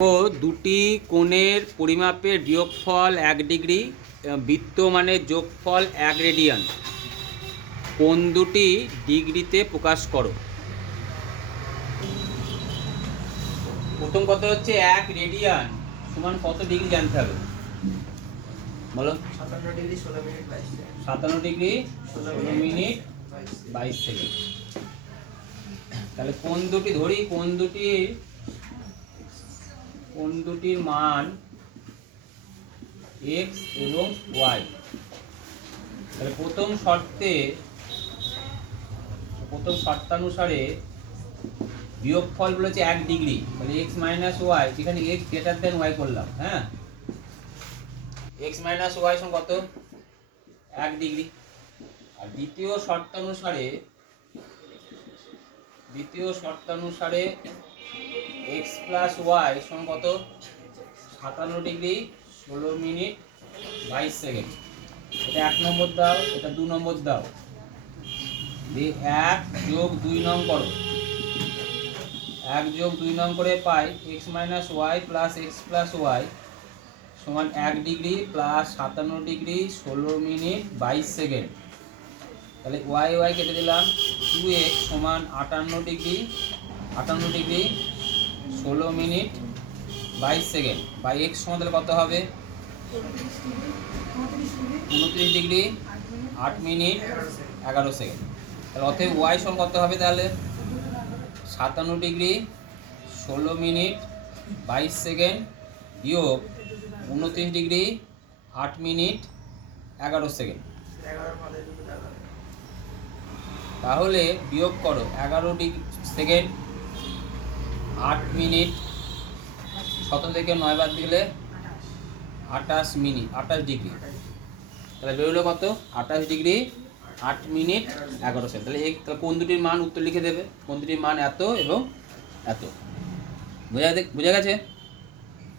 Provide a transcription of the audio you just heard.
ও দুটি কোণের পরিমাপের বিয়োগফল এক ডিগ্রি বৃত্ত মানে যোগফল এক রেডিয়ান। কোণ দুটি ডিগ্রিতে প্রকাশ করো। প্রথম কথা হচ্ছে এক রেডিয়ান সমান কত ডিগ্রি জানতে হবে? বলো। সাতান্ন ডিগ্রি ষোলো মিনিট সাতান্ন ডিগ্রি ষোলো মিনিট বাইশ সেকেন্ড। তাহলে কোন দুটি ধরি কোন দুটির কোন দুটির মান এক্স এবং ওয়াই তাহলে প্রথম শর্তে, প্রথম শর্তানুসারে বিয়োগফল বলেছে এক ডিগ্রি। তাহলে এক্স মাইনাস ওয়াই এখানে এক্স গ্রেটার দেন ওয়াই করলাম হ্যাঁ? এক্স মাইনাস ওয়াই সমান কত? এক ডিগ্রি। আর দ্বিতীয় শর্তানুসারে দ্বিতীয় শর্তানুসারে এক্স প্লাস ওয়াই সমান কত? সাতান্ন ডিগ্রি ষোলো মিনিট বাইশ সেকেন্ড। এটা এক নম্বর দাও, এটা দু নম্বর দাও। দিয়ে এক যোগ দুই নং করো। এক যোগ দুই নং করে পাই x minus y plus x plus y সমান এক ডিগ্রি প্লাস সাতান্ন ডিগ্রি ষোলো মিনিট বাইশ সেকেন্ড। তাহলে ওয়াই ওয়াই কেটে দিলাম। টু এক্স সমান আটান্ন ডিগ্রি আটান্ন ডিগ্রি ষোলো মিনিট বাইশ সেকেন্ড। বাই এক্স সমান তাহলে কত হবে? উনত্রিশ ডিগ্রি, আট মিনিট, এগারো সেকেন্ড। তাহলে অতএব ওয়াই সমান কত হবে তাহলে? সাতান্ন ডিগ্রি, ষোলো মিনিট, বাইশ সেকেন্ড, বিয়োগ উনত্রিশ ডিগ্রি, আট মিনিট, এগারো সেকেন্ড। তাহলে বিয়োগ করো, এগারো ডিগ্রি সেকেন্ড আট মিনিট, সতেরো থেকে নয় বাদ দিলে আঠাশ মিনিট, আঠাশ ডিগ্রি। তাহলে বেরোলো কত? আঠাশ ডিগ্রি, আট মিনিট, এগারো সেকেন্ড। তাহলে এই তাহলে কোন দুটির মান উত্তর লিখে দেবে? কোন দুটির মান এত এবং এত। বোঝা বোঝা গেছে?